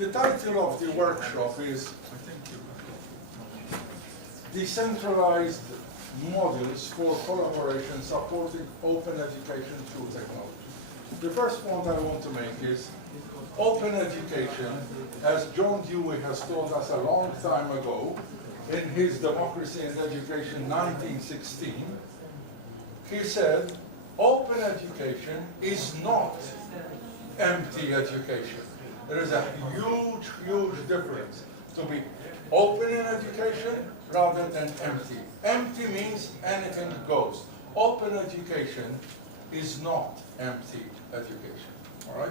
The title of the workshop is Decentralized Models for Collaboration Supporting Open Education Through Technology. The first point I want to make is open education, as John Dewey has told us a long time ago in his Democracy and Education 1916, he said, open education is not empty education. There is a huge, huge difference to be open in education rather than empty. Empty means anything goes. Open education is not empty education. All right?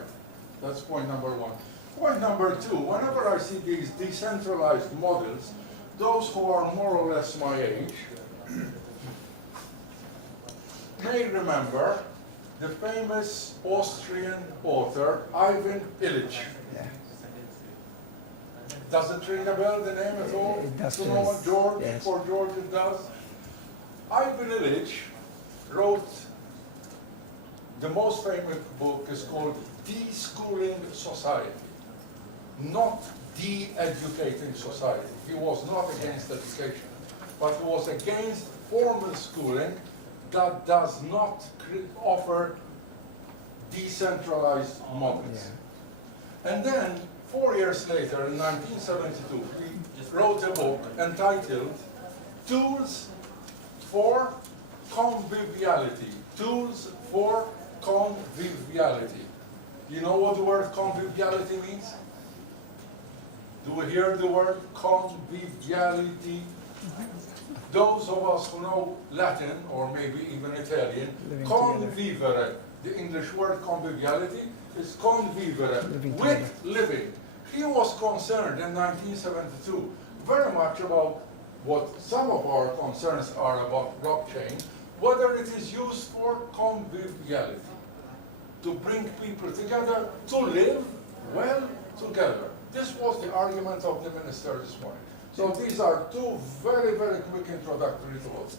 That's point number one. Point number two, whenever I see these decentralized models, those who are more or less my age may remember the famous Austrian author Ivan Illich. Yeah. Does it ring a bell, the name at all? It does. To know George, yes. For George it does. Ivan Illich wrote, the most famous book is called De-Schooling Society, not de-educating society. He was not against education, but he was against formal schooling that does not offer decentralized models. Yeah. And then, 4 years later, in 1972, he wrote a book entitled Tools for Conviviality. Tools for Conviviality. You know what the word conviviality means? Do we hear the word conviviality? Those of us who know Latin, or maybe even Italian, convivere, the English word conviviality is convivere, with living. He was concerned in 1972 very much about what some of our concerns are about blockchain, whether it is used for conviviality, to bring people together, to live well together. This was the argument of the minister this morning. So these are two very, very quick introductory thoughts.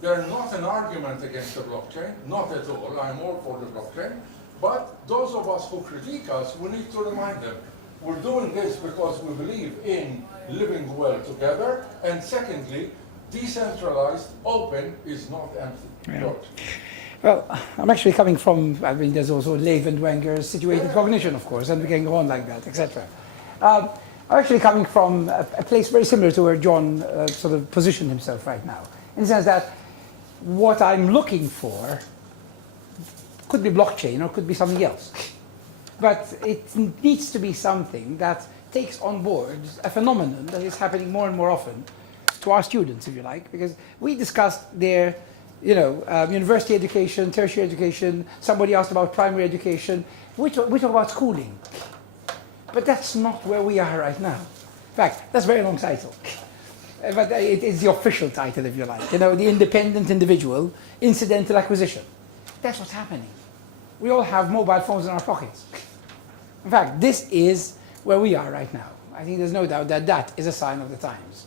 They're not an argument against the blockchain, not at all. I'm all for the blockchain. But those of us who critique us, we need to remind them, we're doing this because we believe in living well together. And secondly, decentralized, open is not empty. Yeah. Well, I'm actually coming from, I mean, there's also Lev and Wenger's situated cognition, of course, and we can go on like that, etc. I'm actually coming from a place very similar to where John sort of positioned himself right now, in the sense that what I'm looking for could be blockchain or could be something else. But it needs to be something that takes on board a phenomenon that is happening more and more often to our students, if you like, because we discussed their university education, tertiary education, somebody asked about primary education, we talk about schooling. But that's not where we are right now. In fact, that's a very long title. But it is the official title, if you like. The independent individual, incidental acquisition. That's what's happening. We all have mobile phones in our pockets. In fact, this is where we are right now. I think there's no doubt that that is a sign of the times.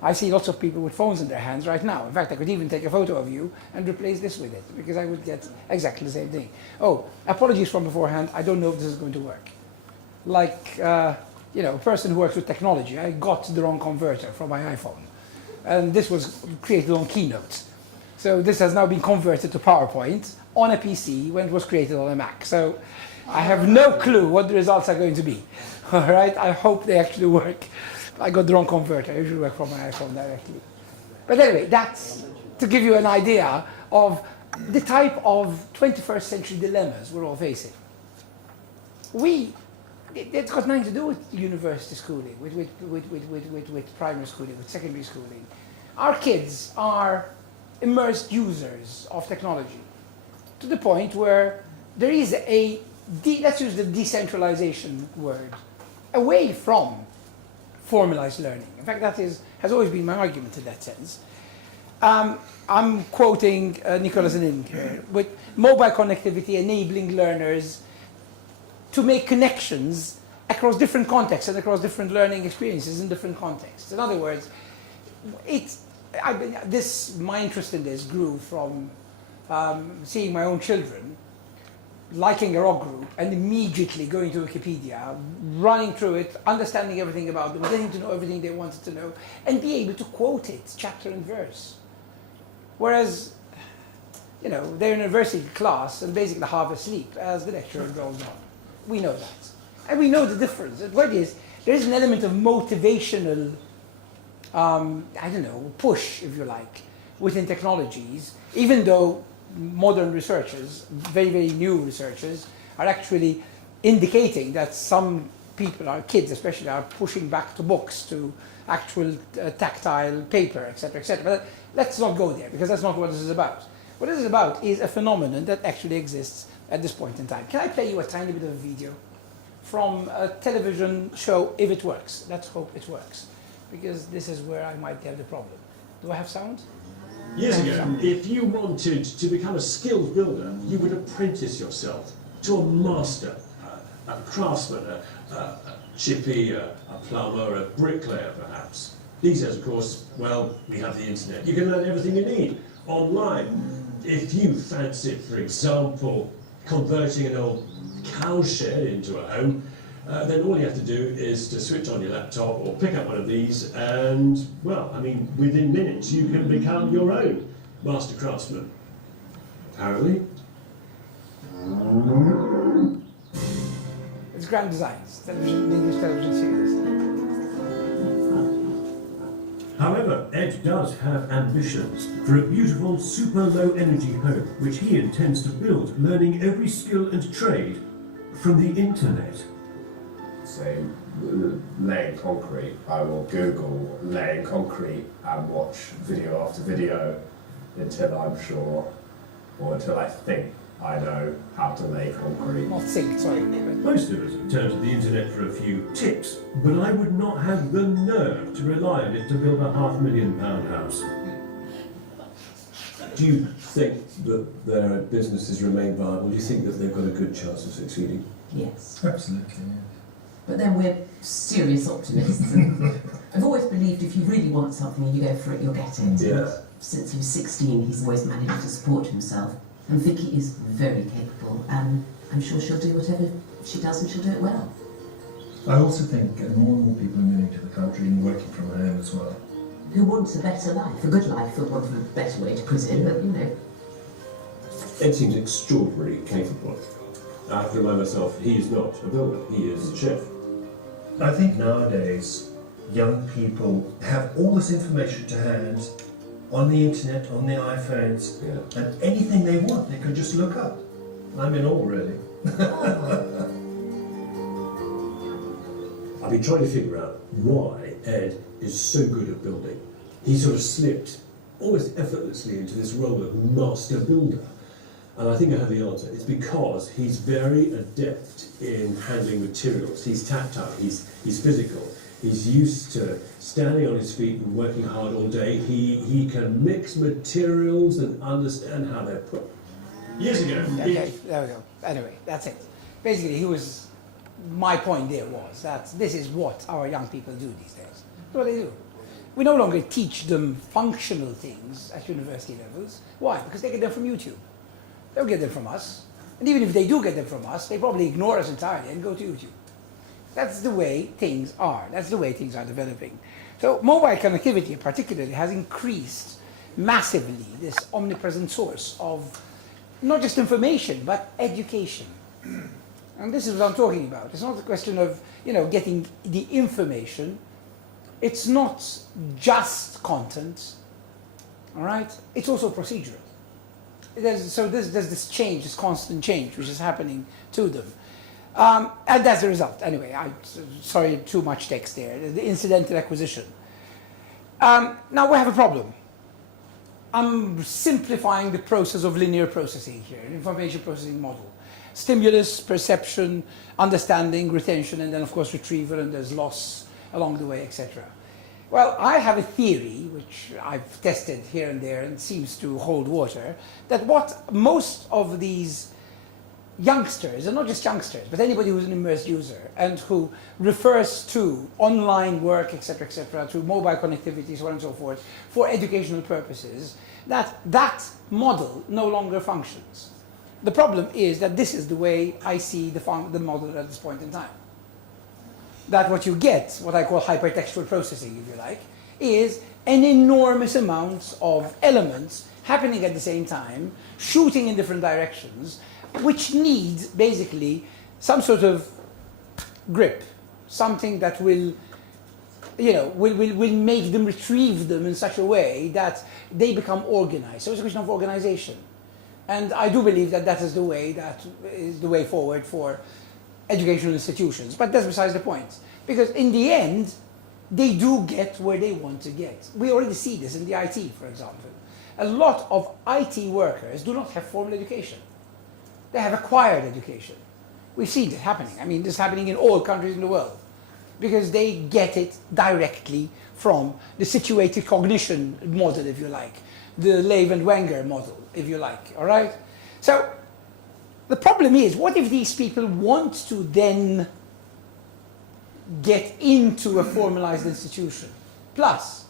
I see lots of people with phones in their hands right now. In fact, I could even take a photo of you and replace this with it, because I would get exactly the same thing. Oh, apologies from beforehand. I don't know if this is going to work. Like, a person who works with technology, I got the wrong converter from my iPhone. And this was created on Keynote. So this has now been converted to PowerPoint on a PC when it was created on a Mac. So I have no clue what the results are going to be. All right, I hope they actually work. I got the wrong converter. I usually work from my iPhone directly. But anyway, that's to give you an idea of the type of 21st century dilemmas we're all facing. It's got nothing to do with university schooling, with primary schooling, with secondary schooling. Our kids are immersed users of technology to the point where there is let's use the decentralization word, away from formalized learning. In fact, that has always been my argument in that sense. I'm quoting Nicholas Nin here, with mobile connectivity enabling learners to make connections across different contexts and across different learning experiences in different contexts. In other words, my interest in this grew from seeing my own children liking a rock group and immediately going to Wikipedia, running through it, understanding everything about them, getting to know everything they wanted to know, and be able to quote it chapter and verse. Whereas, you know, they're in a university class and basically half asleep as the lecturer goes on. We know that. And we know the difference. What is, there is an element of motivational, I don't know, push, if you like, within technologies, even though modern researchers, very, very new researchers, are actually indicating that some people, our kids especially, are pushing back to books, to actual tactile paper, etc., etc. But let's not go there, because that's not what this is about. What this is about is a phenomenon that actually exists at this point in time. Can I play you a tiny bit of a video from a television show, if it works? Let's hope it works, because this is where I might have the problem. Do I have sound? Years ago, if you wanted to become a skilled builder, you would apprentice yourself to a master, a craftsman, a chippy, a plumber, a bricklayer perhaps. These days, of course, well, we have the internet. You can learn everything you need online. If you fancy, for example, converting an old cowshed into a home, then all you have to do is to switch on your laptop or pick up one of these and, well, I mean, within minutes you can become your own master craftsman. Apparently. It's Grand Designs, television, English television series. However, Ed does have ambitions for a beautiful super low energy home which he intends to build, learning every skill and trade from the internet. Say, laying concrete, I will Google laying concrete and watch video after video until I'm sure, or until I think I know how to lay concrete. Not think, sorry. Most of us turn to the internet for a few tips, but I would not have the nerve to rely on it to build a £500,000 house. Do you think that their businesses remain viable? Do you think that they've got a good chance of succeeding? Yes. Absolutely, yes. But then we're serious optimists. And I've always believed if you really want something and you go for it, you'll get it. Yeah. Since he was 16, he's always managed to support himself. And Vicky is very capable, and I'm sure she'll do whatever she does and she'll do it well. I also think more and more people are moving to the country and working from home as well. Who wants a better life? A good life, for want of a better way to put it, but you know. Ed seems extraordinarily capable. I have to remind myself, he is not a builder, he is a chef. I think nowadays young people have all this information to hand on the internet, on their iPhones, and anything they want they can just look up. I'm in awe, really. I've been trying to figure out why Ed is so good at building. He sort of slipped almost effortlessly into this role of master builder. And I think I have the answer. It's because he's very adept in handling materials. He's tactile, he's physical. He's used to standing on his feet and working hard all day. He can mix materials and understand how they're put. Years ago, Okay, there we go. Anyway, that's it. Basically, my point there was that this is what our young people do these days. That's what they do. We no longer teach them functional things at university levels. Why? Because they get them from YouTube. They don't get them from us. And even if they do get them from us, they probably ignore us entirely and go to YouTube. That's the way things are. That's the way things are developing. So mobile connectivity particularly has increased massively this omnipresent source of not just information, but education. And this is what I'm talking about. It's not a question of, getting the information. It's not just content, all right? It's also procedural. There's this change, this constant change, which is happening to them. And that's the result. Anyway, sorry, too much text there. The incidental acquisition. Now we have a problem. I'm simplifying the process of linear processing here, information processing model. Stimulus, perception, understanding, retention, and then of course retrieval, and there's loss along the way, etc. Well, I have a theory, which I've tested here and there and seems to hold water, that what most of these youngsters, and not just youngsters, but anybody who's an immersed user and who refers to online work, etc., to mobile connectivity, so on and so forth, for educational purposes, that model no longer functions. The problem is that this is the way I see the model at this point in time. That what you get, what I call hypertextual processing, if you like, is an enormous amount of elements happening at the same time, shooting in different directions, which need basically some sort of grip, something that will, will make them retrieve them in such a way that they become organized. So it's a question of organization. And I do believe that that is the way forward for educational institutions. But that's besides the point. Because in the end, they do get where they want to get. We already see this in the IT, for example. A lot of IT workers do not have formal education. They have acquired education. We've seen this happening. I mean, this is happening in all countries in the world. Because they get it directly from the situated cognition model, if you like. The Lev and Wenger model, if you like, all right? So the problem is, what if these people want to then get into a formalized institution? Plus,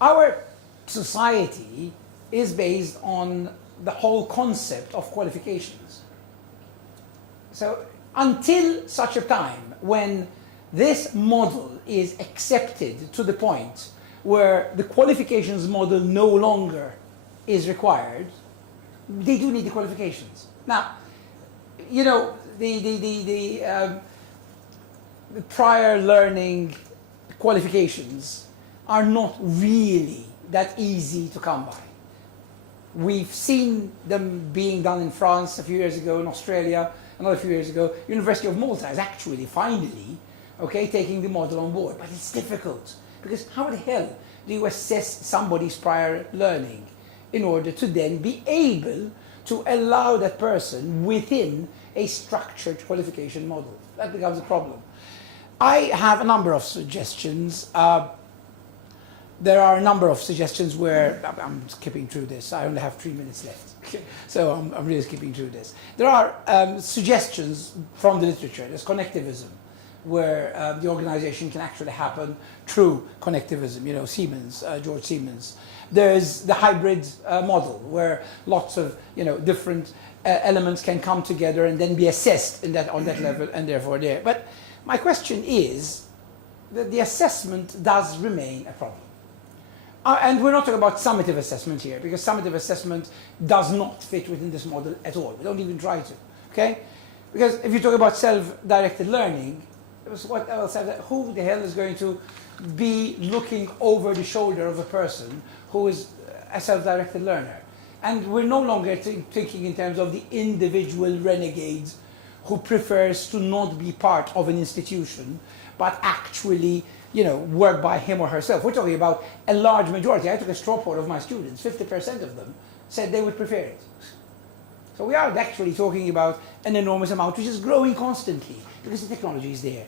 our society is based on the whole concept of qualifications. So until such a time when this model is accepted to the point where the qualifications model no longer is required, they do need the qualifications. Now, the prior learning qualifications are not really that easy to come by. We've seen them being done in France a few years ago, in Australia another few years ago. University of Malta is actually finally taking the model on board, but it's difficult. Because how the hell do you assess somebody's prior learning in order to then be able to allow that person within a structured qualification model? That becomes a problem. I have a number of suggestions. There are a number of suggestions where I'm skipping through this. I only have 3 minutes left. So I'm really skipping through this. There are suggestions from the literature. There's connectivism, where the organization can actually happen through connectivism, Siemens, George Siemens. There's the hybrid model, where lots of different elements can come together and then be assessed on that level, and therefore there. But my question is that the assessment does remain a problem. And we're not talking about summative assessment here, because summative assessment does not fit within this model at all. We don't even try to, okay? Because if you talk about self-directed learning, what else? Who the hell is going to be looking over the shoulder of a person who is a self-directed learner? And we're no longer thinking in terms of the individual renegade who prefers to not be part of an institution, but actually, work by him or herself. We're talking about a large majority. I took a straw poll of my students. 50% of them said they would prefer it. So we are actually talking about an enormous amount, which is growing constantly because the technology is there.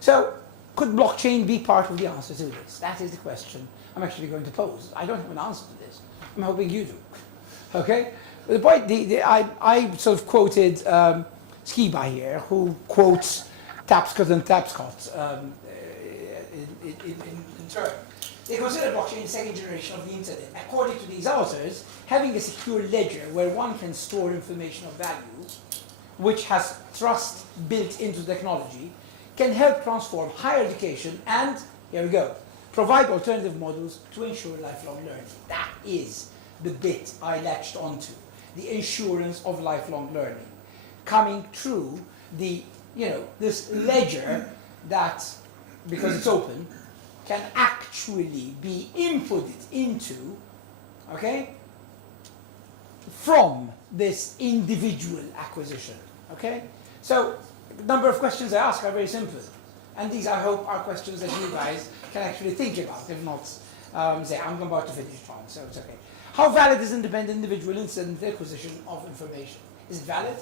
So could blockchain be part of the answer to this? That is the question I'm actually going to pose. I don't have an answer to this. I'm hoping you do. Okay? But the point, I sort of quoted Skiba here, who quotes Tapscott and Tapscott in turn. They consider blockchain the second generation of the internet. According to these authors, having a secure ledger where one can store information of value, which has trust built into technology, can help transform higher education and, here we go, provide alternative models to ensure lifelong learning. That is the bit I latched onto, the insurance of lifelong learning, coming through the, this ledger that, because it's open, can actually be inputted into, from this individual acquisition, So the number of questions I ask are very simple. And these, I hope, are questions that you guys can actually think about. If not, say, I'm about to finish one, so it's okay. How valid is independent individual instant acquisition of information? Is it valid?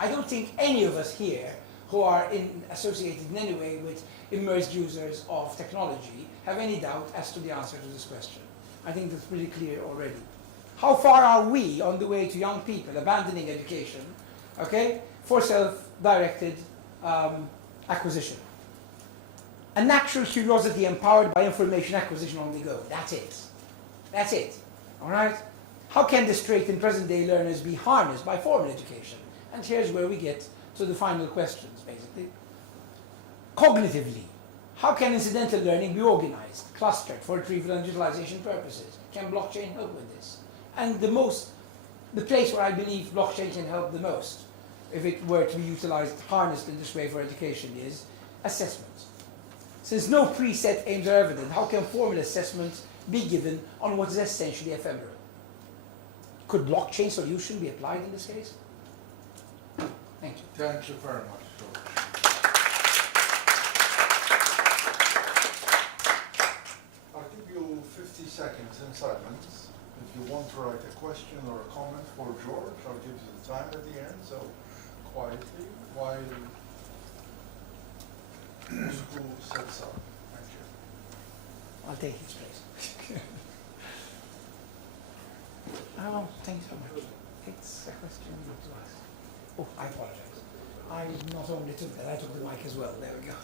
I don't think any of us here who are associated in any way with immersed users of technology have any doubt as to the answer to this question. I think that's pretty clear already. How far are we on the way to young people abandoning education, for self-directed acquisition? A natural curiosity empowered by information acquisition on the go. That's it. That's it. All right? how can the straight and present-day learners be harnessed by formal education? And here's where we get to the final questions, basically. Cognitively, how can incidental learning be organized, clustered for retrieval and utilization purposes? Can blockchain help with this? And the place where I believe blockchain can help the most, if it were to be utilized, harnessed in this way for education, is assessment. Since no preset aims are evident, how can formal assessments be given on what is essentially ephemeral? Could blockchain solution be applied in this case? Thank you. Thank you very much, George. I'll give you 50 seconds in silence. If you want to write a question or a comment for George, I'll give you the time at the end, so quietly while Osku sets up. Thank you. I'll take his place. Oh, thank you so much. It's a question to ask. Oh, I apologize. I not only took that, I took the mic as well. There we go.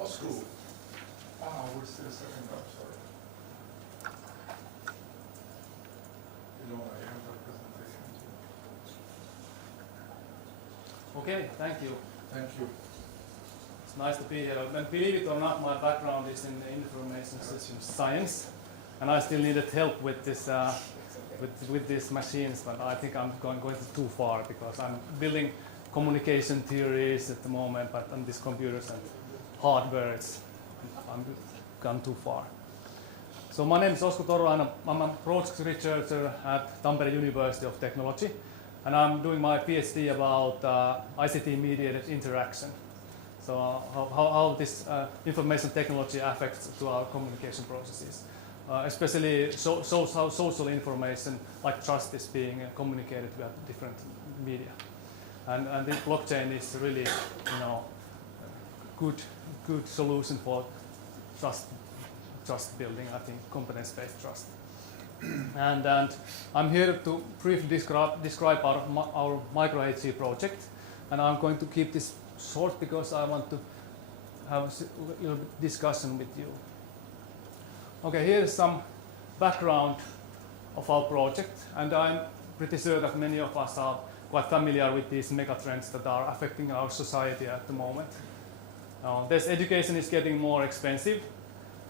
Osku. We're still setting up, sorry. Ilona, you have a presentation too. Okay, thank you. Thank you. It's nice to be here. And believe it or not, my background is in information systems science, and I still needed help with this, with these machines. But I think I'm going too far because I'm building communication theories at the moment. But on these computers and hardware, I'm gone too far. So my name is Osku Torro, and I'm a project researcher at Tampere University of Technology, and I'm doing my PhD about ICT-mediated interaction. So how this information technology affects to our communication processes, especially how social information like trust is being communicated via different media, and the blockchain is really, good solution for trust building. I think competence-based trust. And I'm here to briefly describe our micro-HC project, and I'm going to keep this short because I want to have a little discussion with you. Okay, here is some background of our project, and I'm pretty sure that many of us are quite familiar with these megatrends that are affecting our society at the moment. This education is getting more expensive,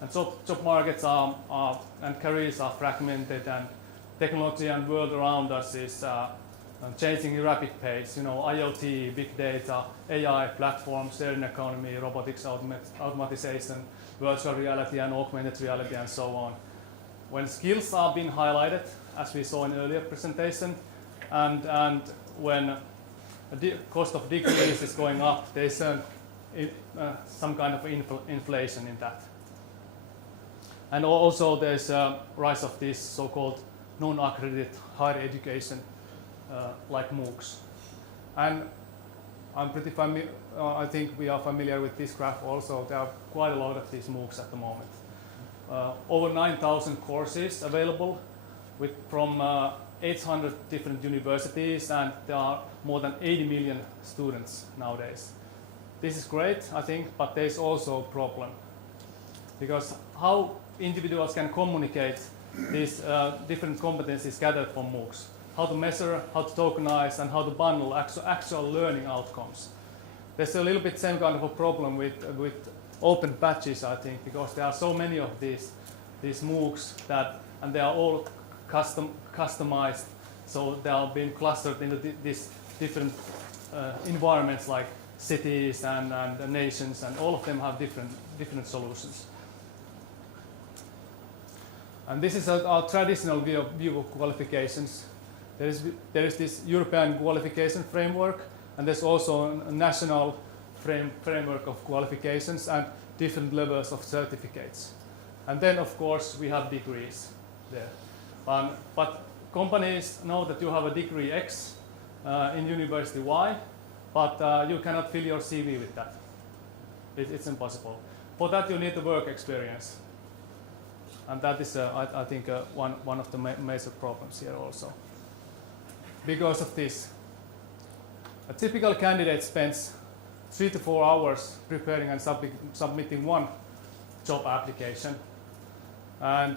and job markets and careers are fragmented, and technology and world around us is changing at a rapid pace. IoT, big data, AI platforms, sharing economy, robotics, automatization, virtual reality and augmented reality, and so on. When skills are being highlighted, as we saw in earlier presentation, and when the cost of degrees is going up, there's some kind of inflation in that. And also there's a rise of this so-called non-accredited higher education, like MOOCs. And I'm pretty I think we are familiar with this graph also. There are quite a lot of these MOOCs at the moment. Over 9,000 courses available from 800 different universities, and there are more than 80 million students nowadays. This is great, I think, but there's also a problem. Because how individuals can communicate these different competencies gathered from MOOCs, how to measure, how to tokenize, and how to bundle actual learning outcomes. There's a little bit same kind of a problem with open batches, I think, because there are so many of these MOOCs and they are all customized, so they are being clustered into these different environments like cities and nations, and all of them have different solutions. And this is our traditional view of qualifications. There is this European qualification framework, and there's also a national framework of qualifications and different levels of certificates. And then, of course, we have degrees there. But companies know that you have a degree X in University Y, but you cannot fill your CV with that. It's impossible. For that, you need the work experience. And that is, I think, one of the major problems here also. Because of this, a typical candidate spends 3 to 4 hours preparing and submitting one job application. And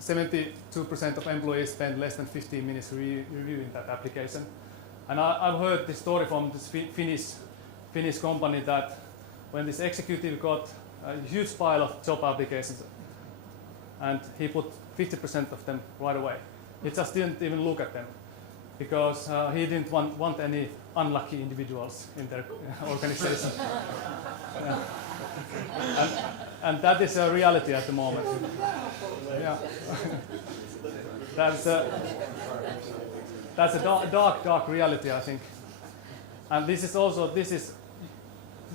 72% of employees spend less than 15 minutes reviewing that application. And I've heard this story from this Finnish company that when this executive got a huge pile of job applications and he put 50% of them right away. He just didn't even look at them because he didn't want any unlucky individuals in their organization. And that is a reality at the moment. Yeah. That's a dark reality, I think. And this is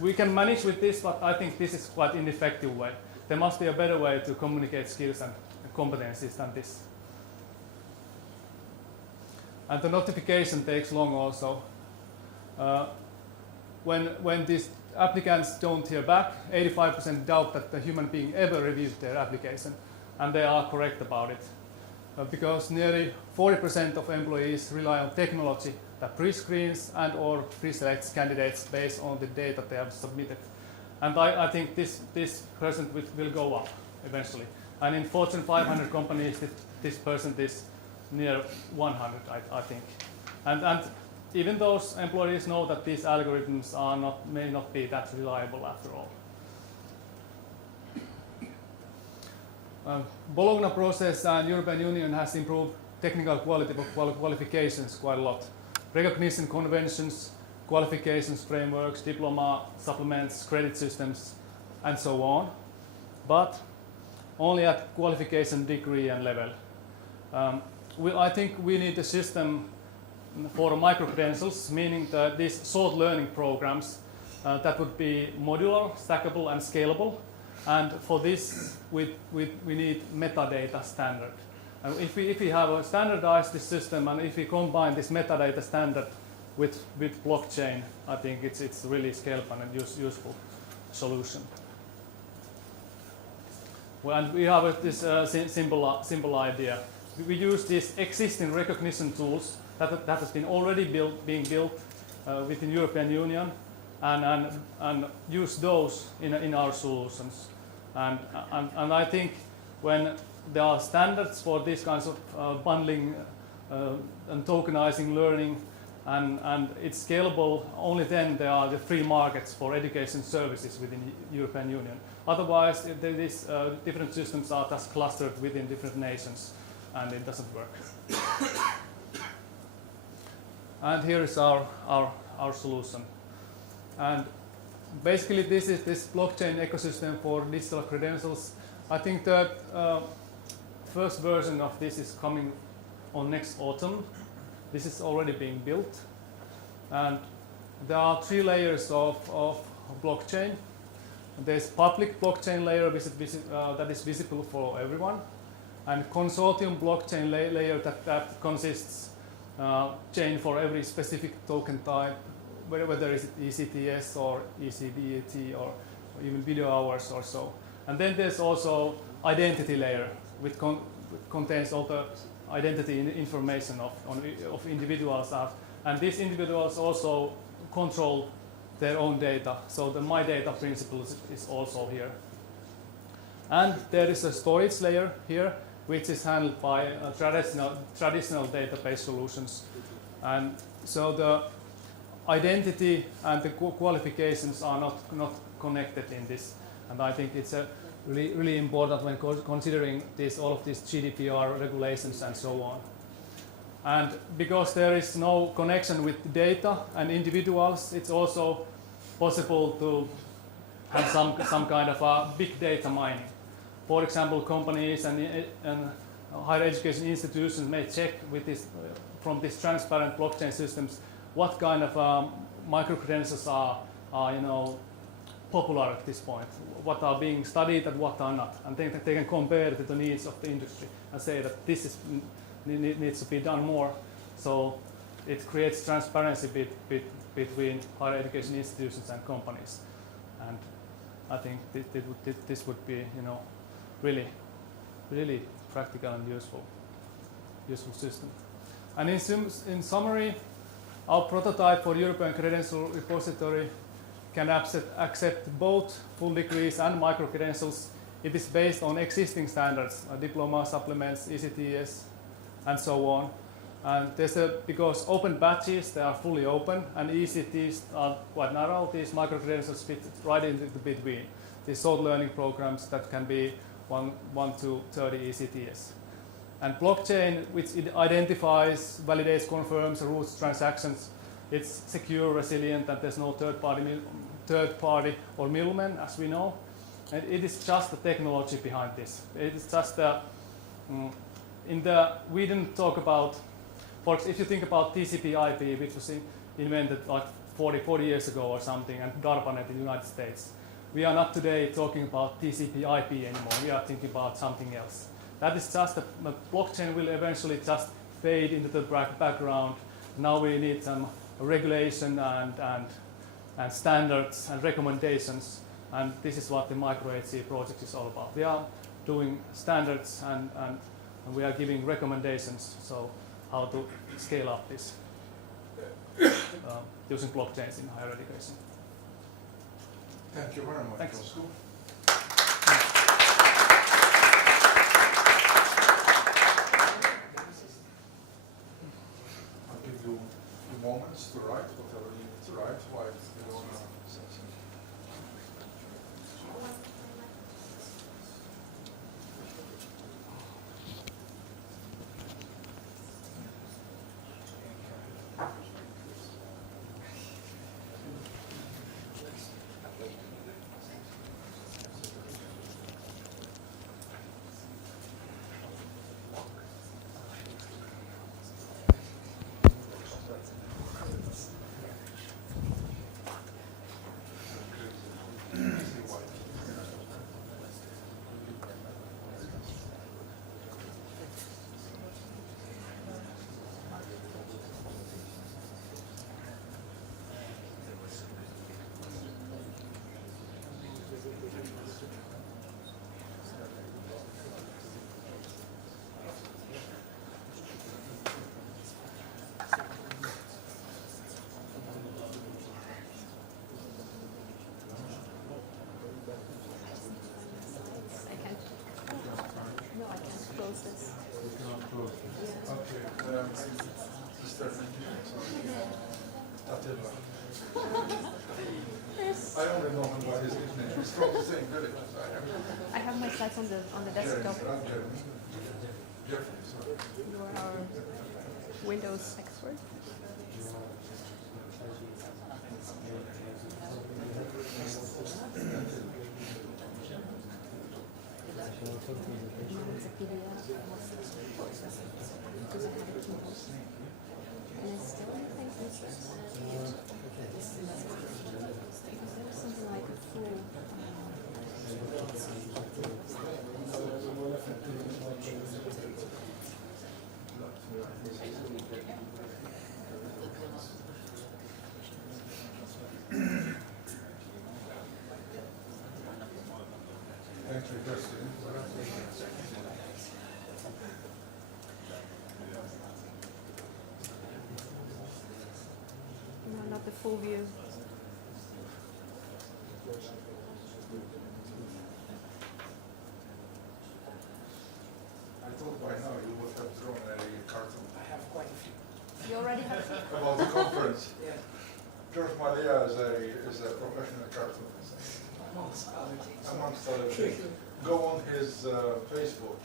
we can manage with this, but I think this is quite ineffective way. There must be a better way to communicate skills and competencies than this. And the notification takes long also. When these applicants don't hear back, 85% doubt that the human being ever reviewed their application, and they are correct about it. Because nearly 40% of employees rely on technology that pre-screens and or pre-selects candidates based on the data they have submitted. And I think this percent will go up eventually. And in Fortune 500 companies, this percent is near 100, I think. And even those employees know that these algorithms may not be that reliable after all. Bologna process and European Union has improved technical quality of qualifications quite a lot. Recognition conventions, qualifications frameworks, diploma supplements, credit systems, and so on. But only at qualification degree and level. I think we need a system for micro-credentials, meaning that these short learning programs that would be modular, stackable, and scalable. And for this, we need metadata standard. And if we have a standardized this system, and if we combine this metadata standard with blockchain, I think it's really scalable and useful solution. Well, and we have this simple idea. We use these existing recognition tools that has been already being built within European Union, and use those in our solutions. And I think when there are standards for these kinds of bundling and tokenizing learning, and it's scalable, only then there are the free markets for education services within the European Union. Otherwise, these different systems are just clustered within different nations, and it doesn't work. And here is our solution. And basically, this is this blockchain ecosystem for digital credentials. I think that first version of this is coming on next autumn. This is already being built. And there are 3 layers of blockchain. There's public blockchain layer that is visible for everyone, and consortium blockchain layer that consists chain for every specific token type, whether it's ECTS or ECDAT or even video hours or so. And then there's also identity layer, which contains all the identity information of individuals. And these individuals also control their own data. So the my data principle is also here. And there is a storage layer here, which is handled by traditional database solutions. And so the identity and the qualifications are not connected in this. And I think it's really important when considering all of these GDPR regulations and so on. And because there is no connection with data and individuals, it's also possible to have some kind of big data mining. for example, companies and higher education institutions may check with this, from these transparent blockchain systems what kind of micro-credentials are popular at this point, what are being studied and what are not, and they can compare to the needs of the industry and say that this needs to be done more. So it creates transparency between higher education institutions and companies, and I think this would be really practical and useful system. And in summary, our prototype for European Credential Repository can accept both full degrees and micro-credentials. It is based on existing standards, diploma, supplements, ECTS, and so on. And because open badges, they are fully open, and ECTs are quite narrow. These micro-credentials fit right into the between. These short learning programs that can be 1 to 30 ECTS. And blockchain, which it identifies, validates, confirms, routes transactions, it's secure, resilient, and there's no third party or middleman, as we know. And it is just the technology behind this. It is just we didn't talk about, if you think about TCP/IP, which was invented like 40 years ago or something, and DARPANET in the United States, we are not today talking about TCP/IP anymore. We are thinking about something else. That is just the blockchain will eventually just fade into the background. Now we need some regulation and standards and recommendations, and this is what the micro-HC project is all about. We are doing standards and we are giving recommendations, so how to scale up this using blockchains in higher education. Thank you very much, Thanks. Osku. I'll give you a few moments to write whatever you need to write while Ilona says it. I only know him by his nickname. He's from the same village as I am. I have my slides on the desktop. Jeffrey, sorry. You are our Windows expert. Something like a full. Thank you, Justin. No, not the full view. I thought by now you would have drawn a cartoon. I have quite a few. You already have About the conference. Yeah. Gorg Mallia is a professional cartoonist. Amongst other things. Go on his Facebook.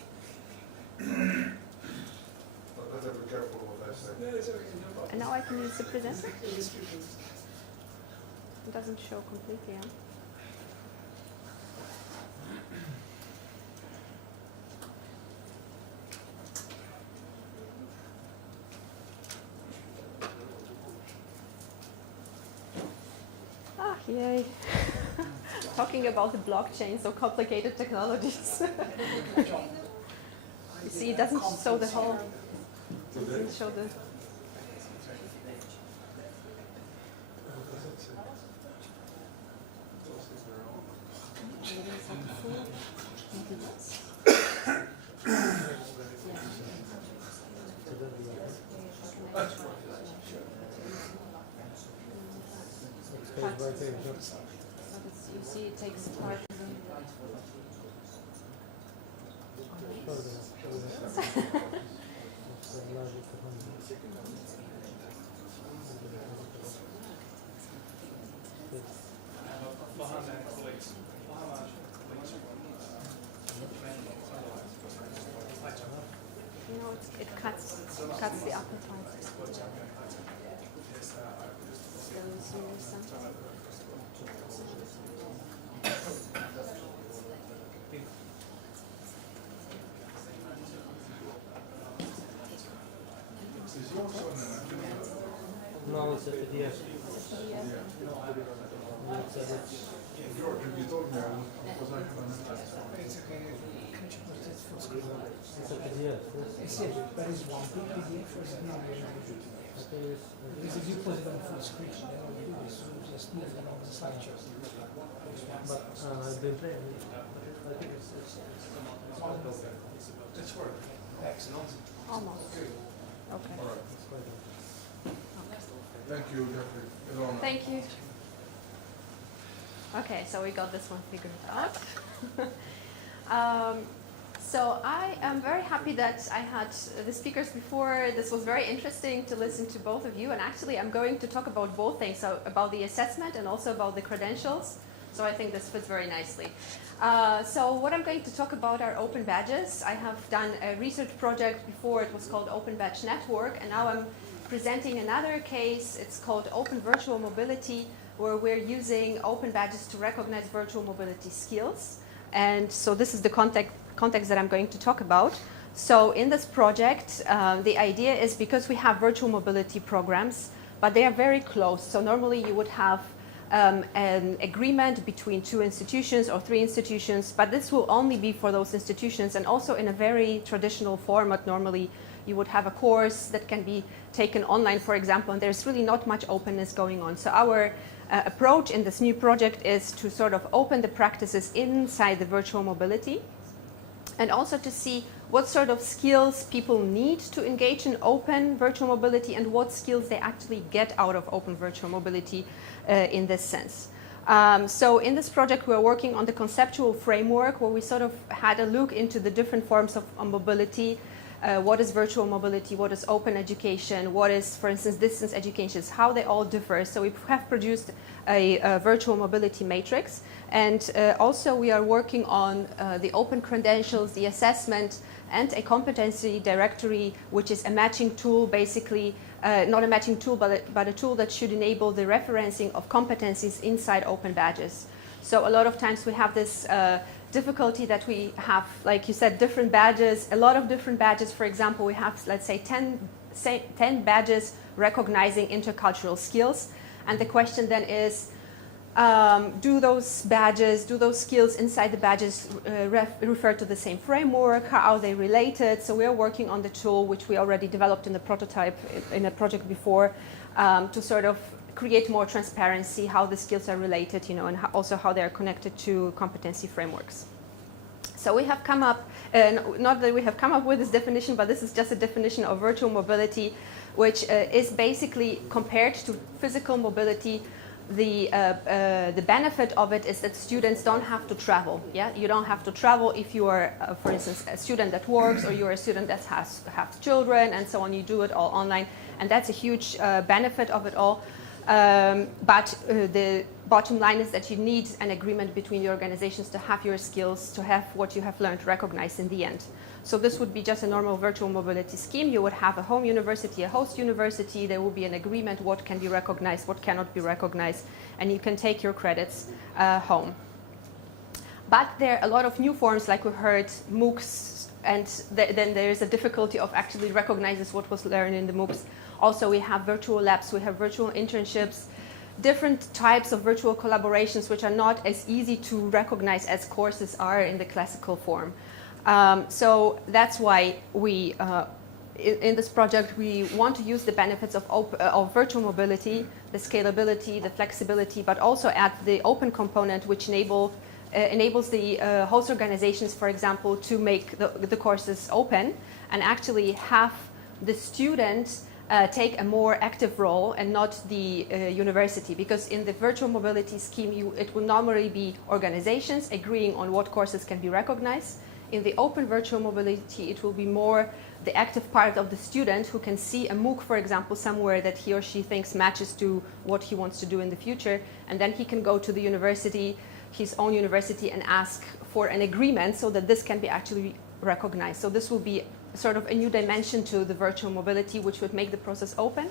But better be careful what I say. No, it's okay, no problem. And now I can use the presenter. Yes, you can. It doesn't show completely, huh? Yay. Talking about the blockchain, so complicated technologies. You see, it doesn't show the whole. It doesn't show the. You see, it takes part of it cuts the upper part. No, it's a PDF. George, if you told me, because I have an It's a PDF. It's it, but it's one big PDF or is it not really? Because if you put it on full screen, then all you do is just move it over the slideshow. But I've been playing it. I think it's It's work. Excellent. Almost. Okay. All right. Thank you, Jeffrey. Ilona. Thank you. Okay, so we got this one figured out. So I am very happy that I had the speakers before. This was very interesting to listen to both of you. And actually, I'm going to talk about both things, so about the assessment and also about the credentials. So I think this fits very nicely. So what I'm going to talk about are open badges. I have done a research project before. It was called Open Badge Network. And now I'm presenting another case. It's called Open Virtual Mobility, where we're using open badges to recognize virtual mobility skills. And so this is the context that I'm going to talk about. So in this project, the idea is because we have virtual mobility programs, but they are very close. So normally you would have an agreement between 2 institutions or 3 institutions, but this will only be for those institutions and also in a very traditional format. Normally you would have a course that can be taken online, for example, and there's really not much openness going on. So our approach in this new project is to sort of open the practices inside the virtual mobility and also to see what sort of skills people need to engage in open virtual mobility and what skills they actually get out of open virtual mobility in this sense. So in this project, we're working on the conceptual framework where we sort of had a look into the different forms of mobility. What is virtual mobility? What is open education? What is, for instance, distance education? How they all differ. So we have produced a virtual mobility matrix. And also we are working on the open credentials, the assessment, and a competency directory, which is a matching tool, basically, not a matching tool, but a tool that should enable the referencing of competencies inside open badges. So a lot of times we have this difficulty that we have, like you said, different badges, a lot of different badges. For example, we have, let's say, 10 badges recognizing intercultural skills. And the question then is, do those skills inside the badges refer to the same framework? How are they related? So we are working on the tool, which we already developed in the prototype in a project before, to sort of create more transparency, how the skills are related, and also how they are connected to competency frameworks. So we have come up, not that we have come up with this definition, but this is just a definition of virtual mobility, which is basically compared to physical mobility. The benefit of it is that students don't have to travel. Yeah, you don't have to travel if you are, for instance, a student that works, or you're a student that has children and so on. You do it all online, and that's a huge benefit of it all. But the bottom line is that you need an agreement between the organizations to have your skills, to have what you have learned recognized in the end. So this would be just a normal virtual mobility scheme. You would have a home university, a host university. There will be an agreement what can be recognized, what cannot be recognized, and you can take your credits home. But there are a lot of new forms, like we heard, MOOCs, and then there is a difficulty of actually recognizing what was learned in the MOOCs. Also, we have virtual labs, we have virtual internships. different types of virtual collaborations which are not as easy to recognize as courses are in the classical form. So that's why we, in this project, we want to use the benefits of virtual mobility, the scalability, the flexibility, but also add the open component, which enables the host organizations, for example, to make the courses open and actually have the student take a more active role and not the university. Because in the virtual mobility scheme, it will normally be organizations agreeing on what courses can be recognized. In the open virtual mobility, it will be more the active part of the student who can see a MOOC, for example, somewhere that he or she thinks matches to what he wants to do in the future, and then he can go to the university, his own university, and ask for an agreement so that this can be actually recognized. So this will be sort of a new dimension to the virtual mobility, which would make the process open,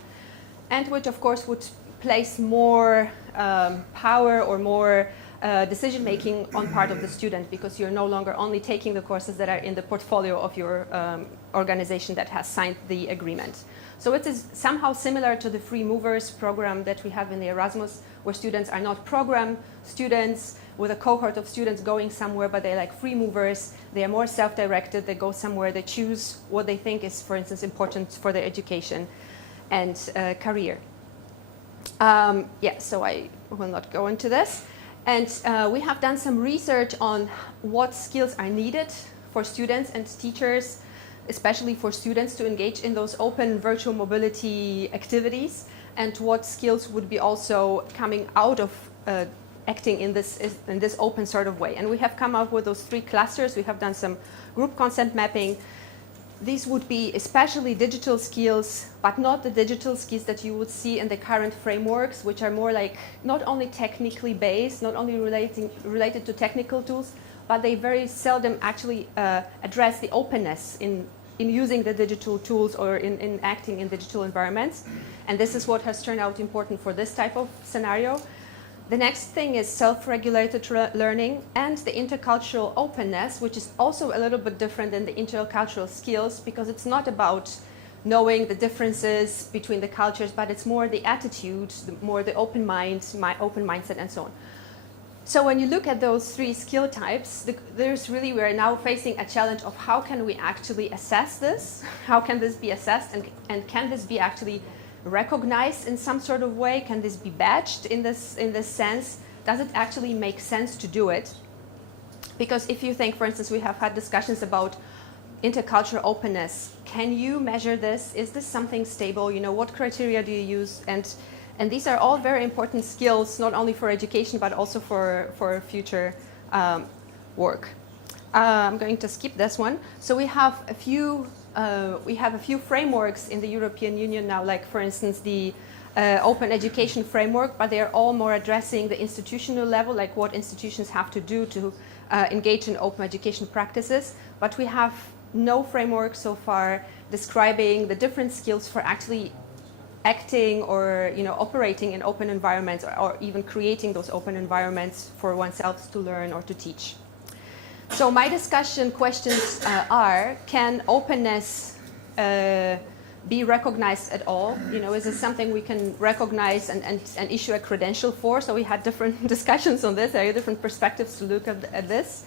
and which, of course, would place more power or more decision-making on part of the student, because you're no longer only taking the courses that are in the portfolio of your organization that has signed the agreement. So it is somehow similar to the Free Movers program that we have in the Erasmus, where students are not program students with a cohort of students going somewhere, but they're like free movers. They are more self-directed. They go somewhere. They choose what they think is, for instance, important for their education and career. So I will not go into this. And we have done some research on what skills are needed for students and teachers, especially for students to engage in those open virtual mobility activities, and what skills would be also coming out of acting in this open sort of way. And we have come up with those 3 clusters. We have done some group consent mapping. These would be especially digital skills, but not the digital skills that you would see in the current frameworks, which are more like not only technically based, not only related to technical tools, but they very seldom actually address the openness in using the digital tools or in acting in digital environments. And this is what has turned out important for this type of scenario. The next thing is self-regulated learning and the intercultural openness, which is also a little bit different than the intercultural skills, because it's not about knowing the differences between the cultures, but it's more the attitude, more the open mind, open mindset, and so on. So when you look at those 3 skill types, we're now facing a challenge of how can we actually assess this? How can this be assessed, and can this be actually recognized in some sort of way? Can this be badged in this sense? Does it actually make sense to do it? Because if you think, for instance, we have had discussions about intercultural openness. Can you measure this? Is this something stable? What criteria do you use? And these are all very important skills, not only for education, but also for future work. I'm going to skip this one. So we have a few frameworks in the European Union now, like, for instance, the Open Education Framework, but they are all more addressing the institutional level, like what institutions have to do to engage in open education practices. But we have no framework so far describing the different skills for actually acting or operating in open environments, or even creating those open environments for oneself to learn or to teach. So my discussion questions are, can openness be recognized at all? Is this something we can recognize and issue a credential for? So we had different discussions on this. There are different perspectives to look at this.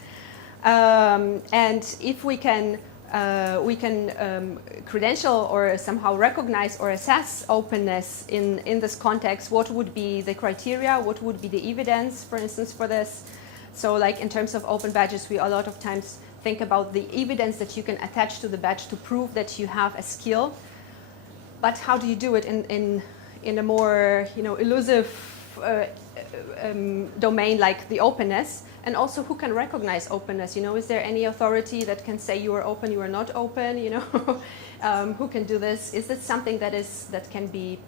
And if we can credential or somehow recognize or assess openness in this context, what would be the criteria? What would be the evidence, for instance, for this? So like in terms of open badges, we a lot of times think about the evidence that you can attach to the badge to prove that you have a skill. But how do you do it in a more elusive domain like the openness? And also, who can recognize openness? Is there any authority that can say you are open, you are not open? Who can do this? Is this something that can be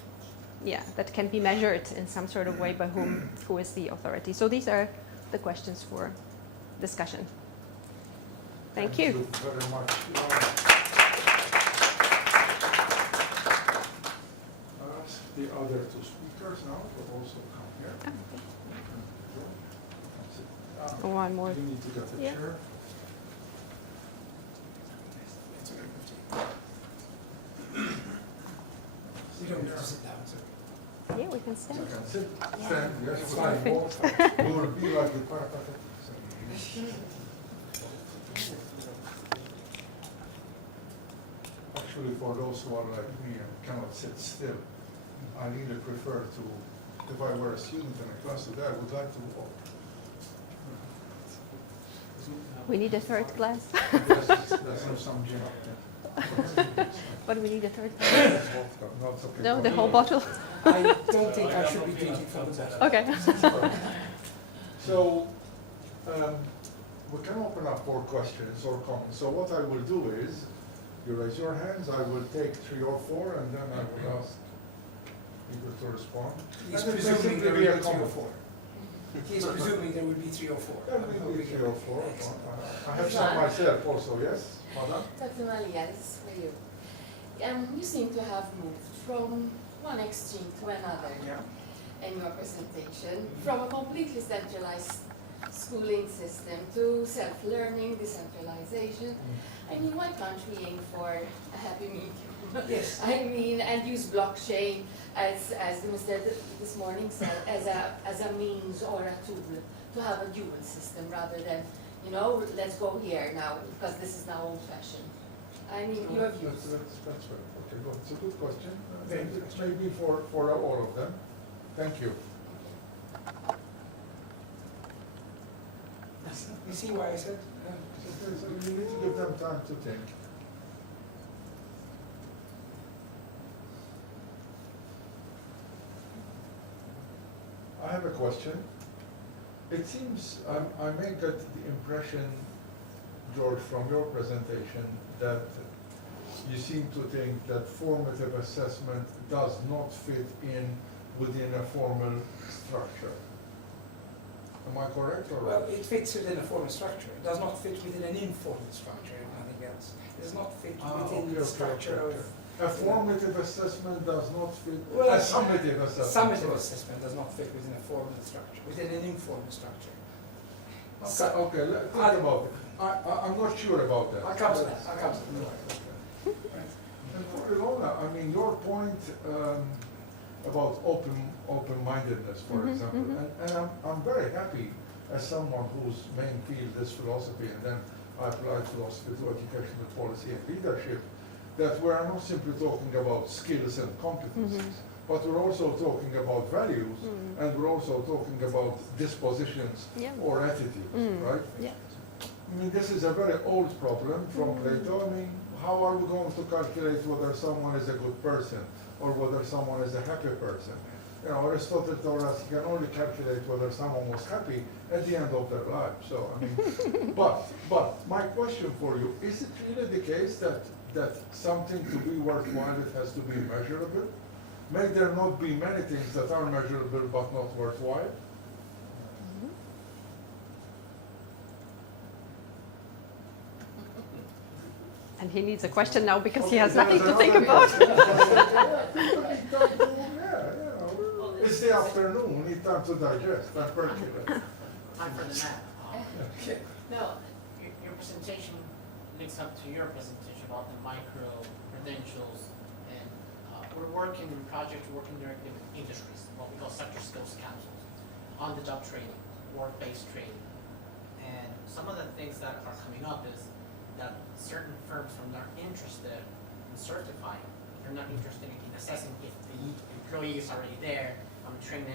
measured in some sort of way by whom? Who is the authority? So these are the questions for discussion. Thank you. Thank you very much. Ask the other 2 speakers now to also come here. One more. You need to get a chair. You don't need to sit down, sir. Yeah, we can stand. You can sit, Yeah. stand, yes, It's flying perfect. walk. You will be like the parapet. Actually, for those who are like me and cannot sit still, I really prefer to, if I were a student in a class today, I would like to walk. We need a third class. Let's have some gin. But we need a third class. No, it's okay. No, the whole bottle. I don't think I should be drinking from the bottle. Okay. So, we can open up for questions or comments. So what I will do is, you raise your hands, I will take 3 or 4, and then I will ask people to respond. He's And it may presuming simply there be will a be 3 or comment. 4. He's presuming there will be 3 or 4. There will be 3 or 4. Excellent. I have some myself also, yes, madam? Dr. Mallia, this is for you. You seem to have moved from one extreme to another in your presentation, from a completely centralized schooling system to self-learning, decentralization. I mean, why can't we aim for a happy medium? Yes. I mean, and use blockchain as the Mr. This morning said, as a means or a tool to have a dual system rather than, you know, let's go here now because this is now old-fashioned. I mean, your views. That's right. Okay, good. It's a good question. It's maybe for all of them. Thank you. You see why I said? So you need to give them time to think. I have a question. It seems I may get the impression, George, from your presentation that you seem to think that formative assessment does not fit in within a formal structure. Am I correct or Well, wrong? it fits within a formal structure. It does not fit within an informal structure, if nothing else. It does not fit within the structure of... A formative assessment does not fit, Well, a summative assessment. Summative assessment does not fit within a formal structure, within an informal structure. Okay, think about it. I'm not sure about that. I'll come to that. I'll come to that. And for Ilona, I mean, your point about open-mindedness, for example, and I'm very happy as someone whose main field is philosophy, and then I applied philosophy to educational policy and leadership, that we're not simply talking about skills and competencies, but we're also talking about values, and we're also talking about dispositions or attitudes, right? Yeah. I mean, this is a very old problem from Plato. I mean, how are we going to calculate whether someone is a good person or whether someone is a happy person? You know, Aristotle told us you can only calculate whether someone was happy at the end of their life. So, I mean, but my question for you, is it really the case that something to be worthwhile, it has to be measurable? May there not be many things that are measurable but not worthwhile? And he needs a question now because he Okay, has there nothing is to think another about. It's the afternoon, we need time to digest and percolate. Time for the nap. No, your presentation links up to your presentation about the micro credentials, and we're working in projects, working directly with industries, what we call sector skills councils, on-the-job training, work-based training. And some of the things that are coming up is that certain firms are not interested in certifying. They're not interested in assessing if the employee is already there. I'm training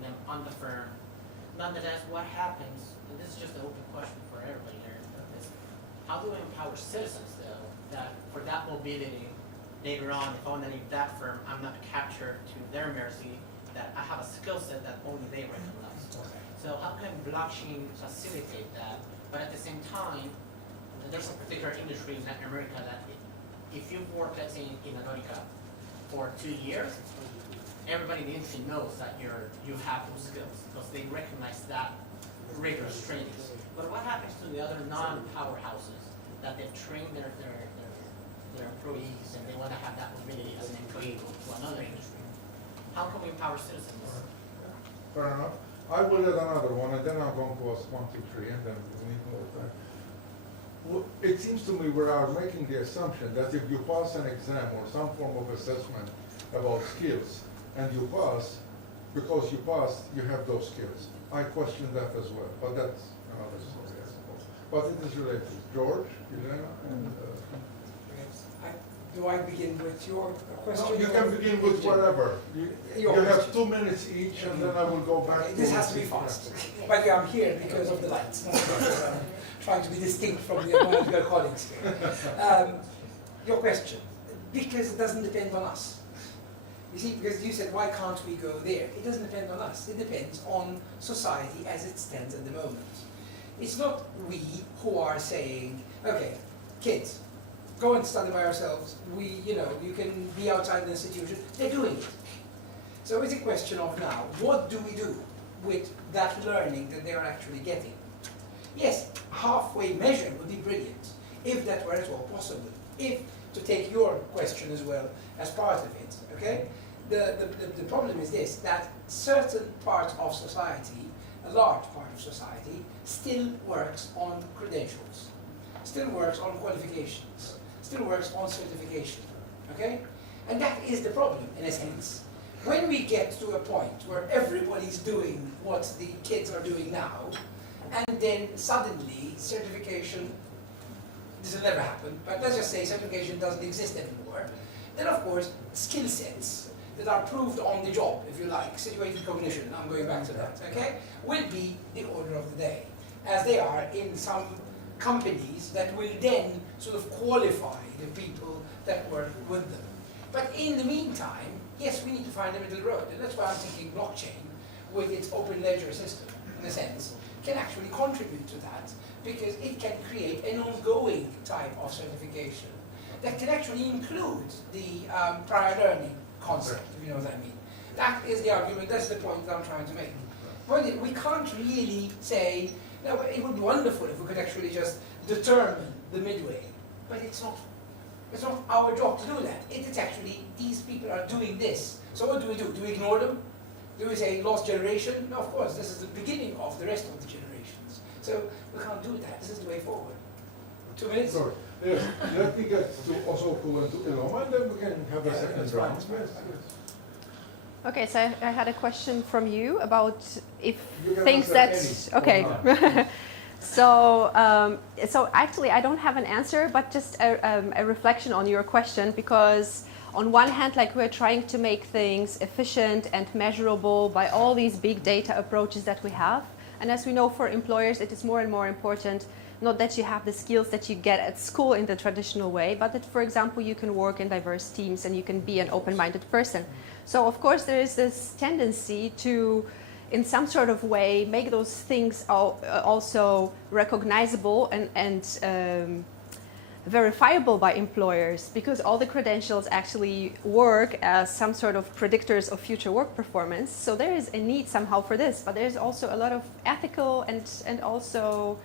them on the firm. Nonetheless, what happens, and this is just an open question for everybody here, is how do we empower citizens, though, that for that mobility later on, if I want to leave that firm, I'm not captured to their mercy, that I have a skill set that only they recognize. So how can blockchain facilitate that? But at the same time, there's a particular industry in Latin America that if you've worked, let's say, in America for 2 years, everybody in the industry knows that you have those skills because they recognize that rigorous training. But what happens to the other non-powerhouses that they've trained their employees and they want to have that mobility as an employee to another industry? How can we empower citizens? Fair enough. I will add another one, and then I'm going to ask 1, 2, 3, and then we need more time. It seems to me we are making the assumption that if you pass an exam or some form of assessment about skills, and you pass, because you passed, you have those skills. I question that as well, but that's another story, I suppose. But it is related. George, Ilona, and... Do I begin with your question? No, you can begin with whatever. You have 2 minutes each, and then I will go back. Okay, this has to be fast. By the way, I'm here because of the lights, not because I'm trying to be distinct from the other colleagues here. Your question, because it doesn't depend on us. You see, because you said, why can't we go there? It doesn't depend on us. It depends on society as it stands at the moment. It's not we who are saying, okay, kids, go and study by ourselves. You can be outside the institution. They're doing it. So it's a question of now, what do we do with that learning that they're actually getting? Yes, halfway measure would be brilliant, if that were at all possible. If, to take your question as well as part of it, okay? The problem is this, that certain parts of society, a large part of society, still works on credentials, still works on qualifications, still works on certification, okay? And that is the problem, in a sense. When we get to a point where everybody's doing what the kids are doing now, and then suddenly certification, this will never happen, but let's just say certification doesn't exist anymore, then of course skill sets that are proved on the job, if you like, situated cognition, I'm going back to that, okay, will be the order of the day, as they are in some companies that will then sort of qualify the people that work with them. But in the meantime, yes, we need to find a middle road, and that's why I'm thinking blockchain, with its open ledger system, in a sense, can actually contribute to that, because it can create an ongoing type of certification that can actually include the prior learning concept, if you know what I mean. That is the argument, that's the point that I'm trying to make. But we can't really say, no, it would be wonderful if we could actually just determine the midway, but it's not our job to do that. It's actually, these people are doing this. So what do? Do we ignore them? Do we say lost generation? No, of course, this is the beginning of the rest of the generations. So we can't do that, this is the way forward. 2 minutes? Sorry. Yes, let me get to Osku and to Ilona, and then we can have a second round. Yes. Okay, so I had a question from you about if You can things answer that... any. Okay. So actually I don't have an answer, but just a reflection on your question, because on one hand, like, we're trying to make things efficient and measurable by all these big data approaches that we have. And as we know, for employers, it is more and more important not that you have the skills that you get at school in the traditional way, but that, for example, you can work in diverse teams and you can be an open-minded person. So of course there is this tendency to, in some sort of way, make those things also recognizable and verifiable by employers, because all the credentials actually work as some sort of predictors of future work performance. So there is a need somehow for this, but there's also a lot of ethical and also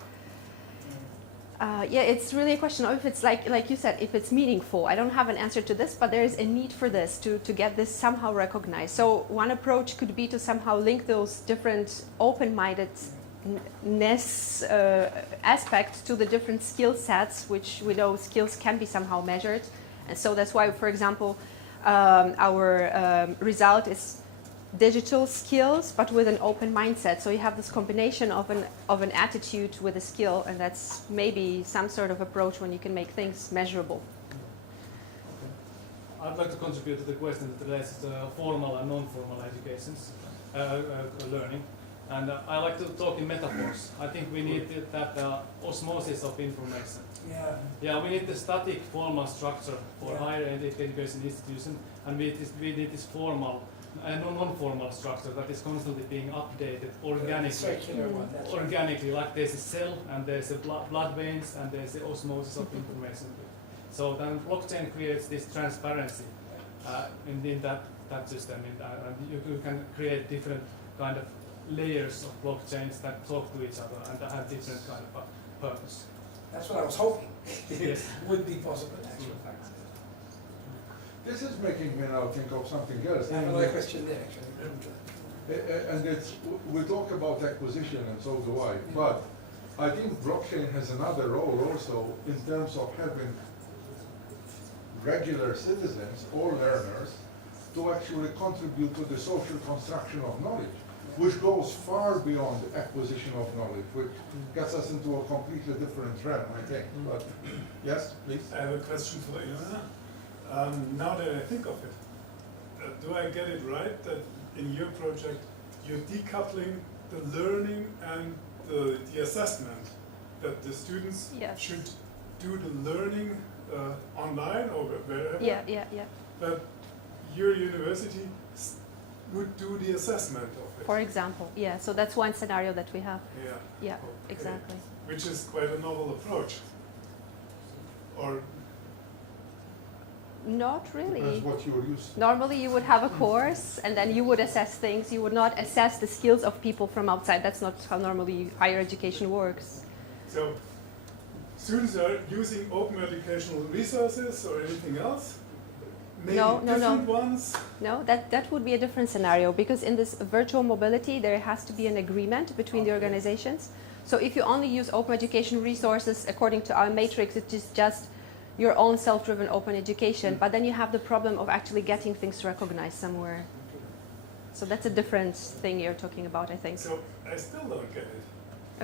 yeah, it's really a question of if it's like you said, if it's meaningful. I don't have an answer to this, but there is a need for this to get this somehow recognized. So one approach could be to somehow link those different open-mindedness aspects to the different skill sets, which we know skills can be somehow measured. And so that's why, for example, our result is digital skills, but with an open mindset. So you have this combination of an attitude with a skill, and that's maybe some sort of approach when you can make things measurable. Okay. I'd like to contribute to the question that relates to formal and non-formal educations, learning. And I like to talk in metaphors. I think we need that osmosis of information. Yeah, we need the static formal structure for higher education institution, and we need this formal and non-formal structure that is constantly being updated organically, like there's a cell and there's a blood veins and there's the osmosis of information. So then blockchain creates this transparency in that system, and you can create different kind of layers of blockchains that talk to each other and that have different kind of purpose. That's what I was hoping. Yes. Would be possible, in actual fact. This is making me now think of something else. I have another question there, actually. And it's, we talk about acquisition, and so do I, but I think blockchain has another role also in terms of having regular citizens or learners to actually contribute to the social construction of knowledge, which goes far beyond acquisition of knowledge, which gets us into a completely different realm, I think. But yes, please. I have a question for Ilona. Now that I think of it, do I get it right that in your project you're decoupling the learning and the assessment, that the students Yes. should do the learning online or wherever? Yeah. But your university would do the assessment of it. For example, yeah. So that's one scenario that we have. Yeah. Yeah, Okay. exactly. Which is quite a novel approach. Or Not really. That's what you're used to. Normally you would have a course and then you would assess things. You would not assess the skills of people from outside. That's not how normally higher education works. so students are using open educational resources or anything else? Maybe No. different ones? No, that would be a different scenario because in this virtual mobility there has to be an agreement between the organizations. So if you only use open education resources according to our matrix, it is just your own self-driven open education, but then you have the problem of actually getting things recognized somewhere. So that's a different thing you're talking about, I think. So I still don't get it.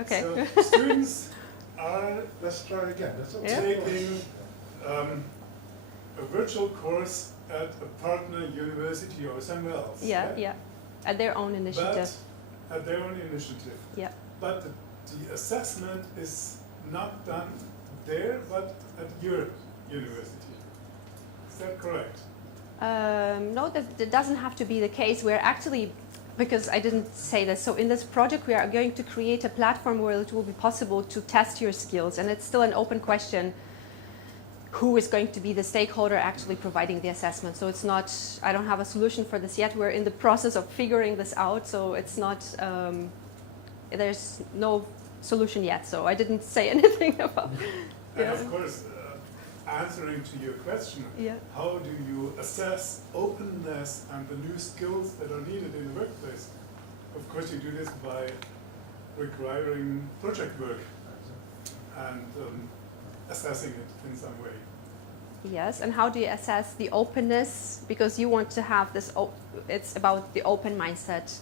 Okay. So students are Let's try again. That's okay. taking a virtual course at a partner university or somewhere else. Yeah. At their own initiative. But at their own initiative. Yeah. But the assessment is not done there, but at your university. Is that correct? No, that doesn't have to be the case. We're actually, because I didn't say this, so in this project we are going to create a platform where it will be possible to test your skills, and it's still an open question who is going to be the stakeholder actually providing the assessment. So it's not, I don't have a solution for this yet. We're in the process of figuring this out, so it's not, there's no solution yet, so I didn't say anything about And of course, answering to your question, how do you assess openness and the new skills that are needed in the workplace? Of course, you do this by requiring project work and assessing it in some way. Yes, and how do you assess the openness? Because you want to have this, it's about the open mindset.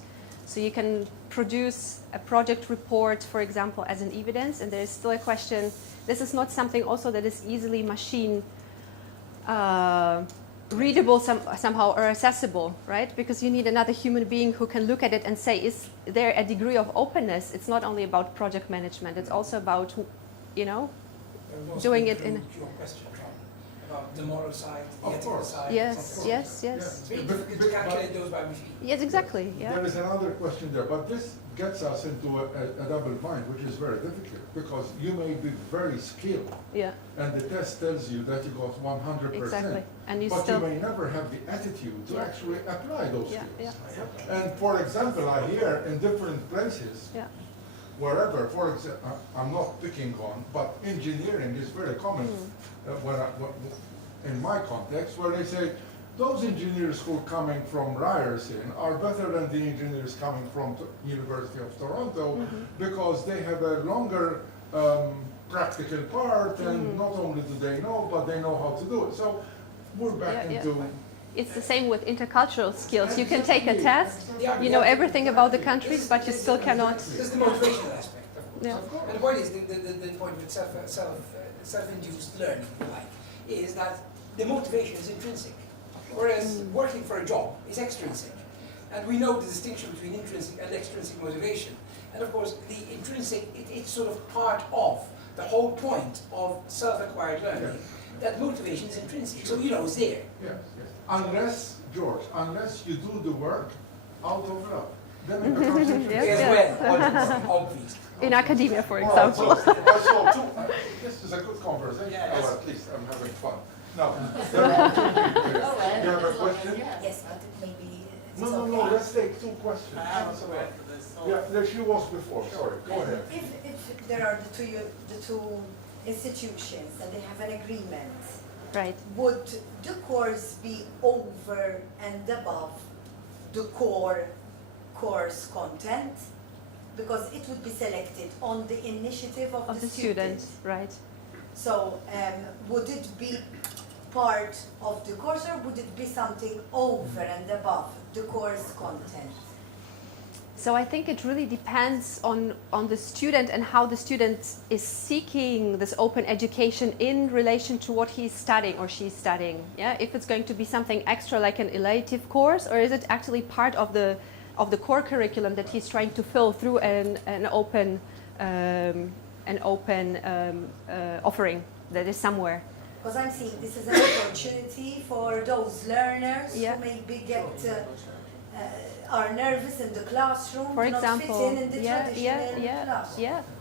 So you can produce a project report, for example, as an evidence, and there is still a question. This is not something also that is easily machine readable somehow or accessible, right? Because you need another human being who can look at it and say, is there a degree of openness? It's not only about project management, it's also about, doing it in... Your question, John, about the moral side, the Of ethical course. side. Yes. It's very difficult to calculate those by machine. Yes, exactly, yeah. There is another question there, but this gets us into a double bind, which is very difficult, because you may be very skilled, and the test tells you that you got 100%, Exactly. And you but still... you may never have the attitude to actually apply those skills. Yeah. And for example, I hear in different places, wherever, for example, I'm not picking on, but engineering is very common in my context, where they say, those engineers who are coming from Ryerson are better than the engineers coming from University of Toronto because they have a longer practical part, and not only do they know, but they know how to do it. So we're back into... It's the same with intercultural skills. You can take a test, you know everything about the countries, but you still cannot... This is the motivational aspect, of course. Yeah. And the point is, the point with self-induced learning, if you like, is that the motivation is intrinsic. Whereas working for a job is extrinsic. And we know the distinction between intrinsic and extrinsic motivation. And of course, the intrinsic, it's sort of part of the whole point of self-acquired learning, that motivation is intrinsic. So you know it's there. Yes. Unless, George, unless you do the work out of love. Then it becomes intrinsic. Obviously. In academia, for example. This is a good conversation. Well, at least I'm having fun. Now, you have a question? Yes, but maybe... No, let's take two questions. There she was before, sorry, go ahead. If there are the two institutions and they have an agreement, would the course be over and above the core course content? Because it would be selected on the initiative of the student. Right. So would it be part of the course, or would it be something over and above the course content? So I think it really depends on the student and how the student is seeking this open education in relation to what he's studying or she's studying. Yeah, if it's going to be something extra like an elective course, or is it actually part of the core curriculum that he's trying to fill through an open offering that is somewhere. Because I'm seeing this as an opportunity for those learners who maybe are nervous in the classroom, for example, not fit in the traditional class.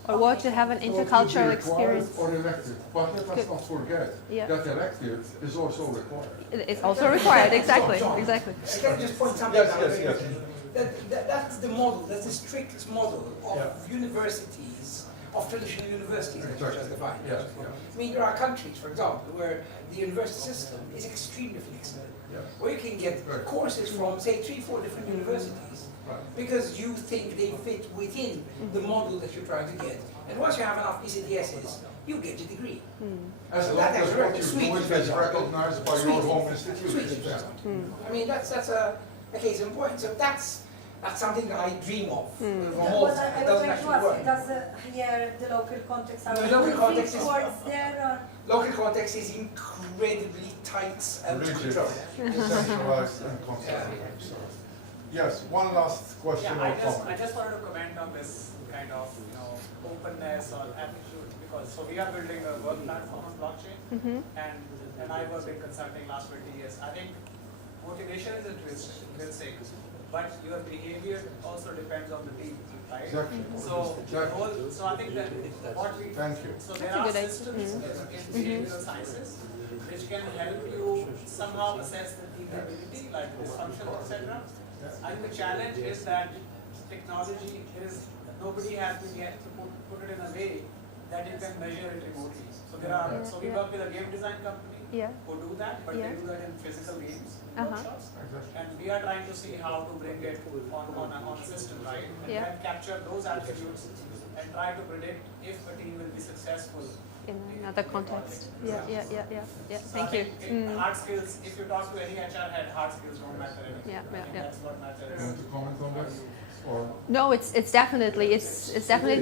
Or what to have an intercultural experience. Or elective, but let us not forget that elective is also required. It's also required, exactly, exactly. Can I just point something out? That's the model, that's the strict model of universities, of traditional universities that you just defined. I mean, there are countries, for example, where the university system is extremely flexible, where you can get courses from, say, 3-4 different universities, because you think they fit within the model that you're trying to get. And once you have enough ECTSs, you get your degree. As long as what you're doing is recognized by your home institution. I mean, that's a case in point. So that's something that I dream of. I was going to ask, does the local context are local context is incredibly tight and controlled. Decentralized and controlled. Yes, one last question or comment. I just wanted to comment on this kind of openness or attitude, because we are building a work platform on blockchain, and I was in consulting last 20 years. I think motivation is intrinsic, but your behavior also depends on the team, right? Exactly. So I think that what we so there are systems in behavioral sciences which can help you somehow assess the team ability, like dysfunction, etc. I think the challenge is that technology nobody has been yet to put it in a way that you can measure it remotely. So so we work with a game design company who do that, but they do that in physical games, workshops. And we are trying to see how to bring it on a system, right? And then capture those attributes and try to predict if a team will be successful in another context. So Thank you. Hard skills, if you talk to any HR head, hard skills don't matter anymore. That's what matters. You want to comment on that? No, it's definitely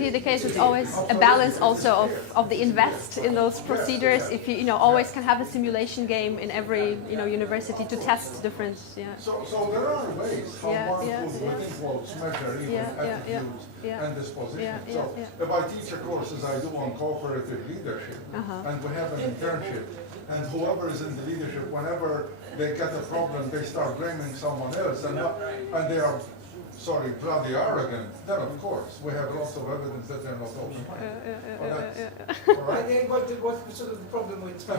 the case. It's always a balance also of the invest in those procedures. If you always can have a simulation game in every university to test different. So there are ways how one could within quotes measure even attitudes and disposition. So if I teach a course as I do on cooperative leadership, and we have an internship, and whoever is in the leadership, whenever they get a problem, they start blaming someone else, and they are bloody arrogant, then of course we have lots of evidence that they're not open. I think what sort of the problem with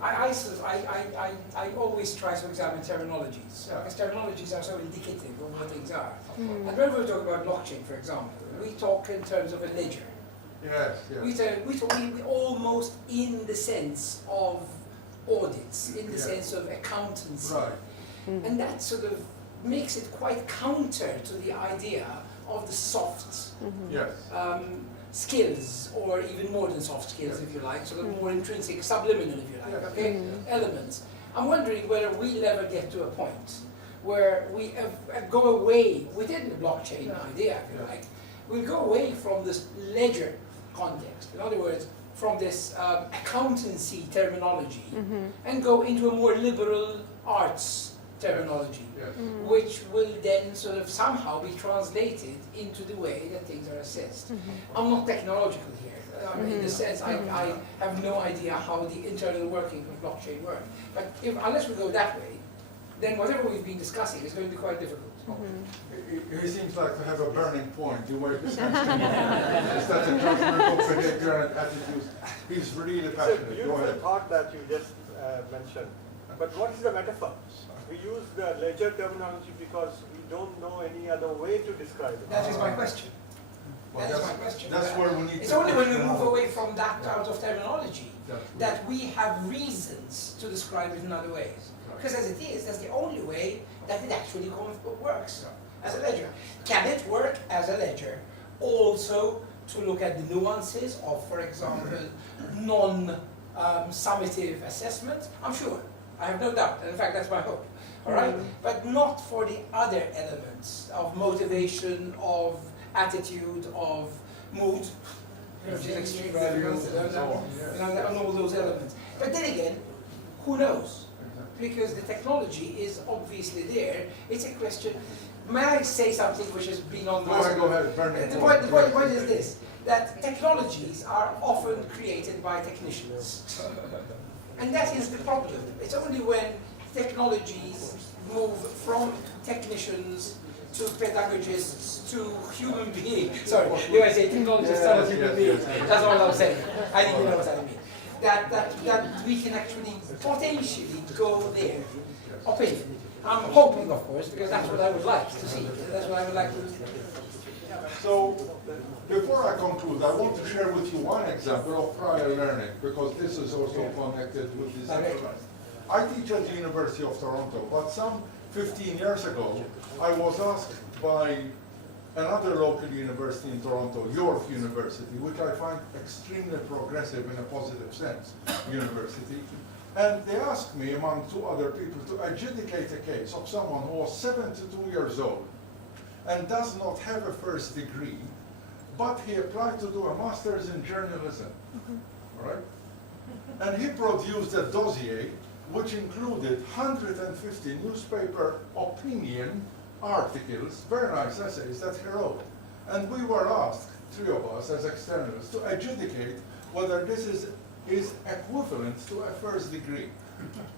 I always try to examine terminologies, because terminologies are so indicative of what things are. And when we talk about blockchain, for example, we talk in terms of a ledger. We talk almost in the sense of audits, in the sense of accountancy. And that sort of makes it quite counter to the idea of the soft skills, or even more than soft skills, if you like, sort of more intrinsic, subliminal, if you like, elements. I'm wondering whether we'll ever get to a point where we go away within the blockchain idea, if you like. We'll go away from this ledger context, in other words, from this accountancy terminology, and go into a more liberal arts terminology, which will then sort of somehow be translated into the way that things are assessed. I'm not technological here. In the sense, I have no idea how the internal working of blockchain works. But unless we go that way, then whatever we've been discussing is going to be quite difficult. He seems like to have a burning point. You were is that a judgment of behavior and attitudes? He's really passionate. So use the thought that you just mentioned. But what is the metaphor? We use the ledger terminology because we don't know any other way to describe it. That is my question. That is my question. That's where we need It's only when we move away from that out of terminology that we have reasons to describe it in other ways. Because as it is, that's the only way that it actually works as a ledger. Can it work as a ledger also to look at the nuances of, for example, summative assessment, I'm sure. I have no doubt, and in fact that's my hope. All right? But not for the other elements of motivation, of attitude, of mood, which is extreme values, and all those elements. But then again, who knows? Because the technology is obviously there. It's a question. May I say something which has been on my Go ahead. The point is this, that technologies are often created by technicians. And that is the problem. It's only when technologies move from technicians to pedagogists to human beings. Sorry, do I say technologists to human beings? That's all I'm saying. I think you know what I mean. That we can actually potentially go there. Opinion. I'm hoping, of course, because that's what I would like to see. That's what I would like to see. So, before I conclude, I want to share with you one example of prior learning, because this is also connected with Decentralised. I teach at the University of Toronto, but some 15 years ago, I was asked by another local university in Toronto, York University, which I find extremely progressive in a positive sense, university. And they asked me, among 2 other people, to adjudicate a case of someone who was 72 years old and does not have a first degree, but he applied to do a master's in journalism, right? And he produced a dossier which included 150 newspaper opinion articles, very nice essays that he wrote. And we were asked, 3 of us as externals, to adjudicate whether this is equivalent to a first degree.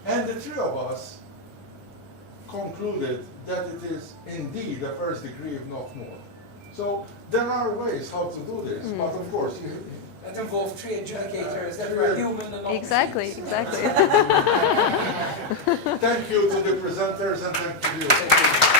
And the 3 of us concluded that it is indeed a first degree, if not more. So there are ways how to do this, but of course, that involve 3 adjudicators that were human and not Exactly. Thank you to the presenters and thank you.